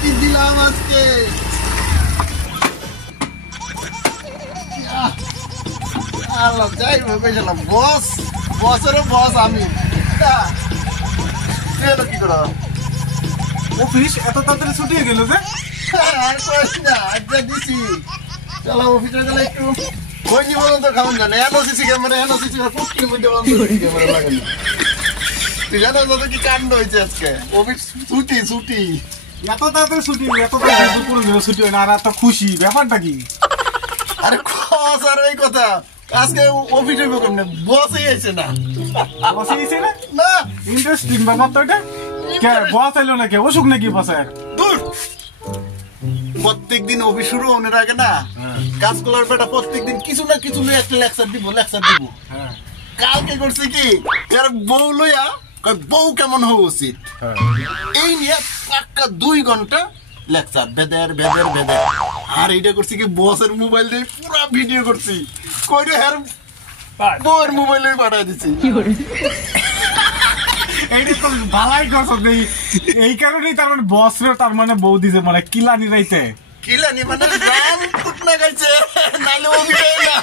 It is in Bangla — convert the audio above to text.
কি দিলাম আজকে আল্লাহ যাই ভেবেছিলাম বস বসের বস আমি কি করা অফিস এত তাড়াতাড়ি ছুটি গেল যে আর কইস না আজকে দিছি চলো অফিসে গেলে একটু ওই জীবন তো খাওয়ান জানে এনওসিসি ক্যামেরা ফুটকির মধ্যে বন্ধ ক্যামেরা লাগানো তুই জানো তো কি কাণ্ড হয়েছে আজকে অফিস ছুটি এত তাড়াতাড়ি ছুটি এত তাড়াতাড়ি দুপুরে ছুটি হয় না আর এত খুশি ব্যাপারটা কি আরে খস আর ওই কথা আজকে অফিস হইব কেমনে বসই আইছে না বসে গেছে না না ইন্টারেস্টিং ব্যাপার তো এটা কে বস এলো নাকি অসুখ নাকি বসের দূর প্রত্যেকদিন অফিস শুরু হওয়ার আগে না কাজ করার বেটা প্রত্যেকদিন কিছু না কিছু লইয়া একটা লেকচার দিব কালকে করছে কি এর বউ লইয়া বউ কেমন হওয়া উচিত এই নিয়ে পাক্কা 2 ঘন্টা লেকচার বেদের আর এইটা করছি কি বসের মোবাইল দিয়ে পুরা ভিডিও করছি কইরে হের বউর মোবাইলে পাঠাই দিছি এইটা তো ভালাই করছ দেই এই কারণেই তার মানে বস রে তার মানে বউ দিছে মানে কিলানি রাইতে মানে রাম কুটনা গাইছে নাইলে ও না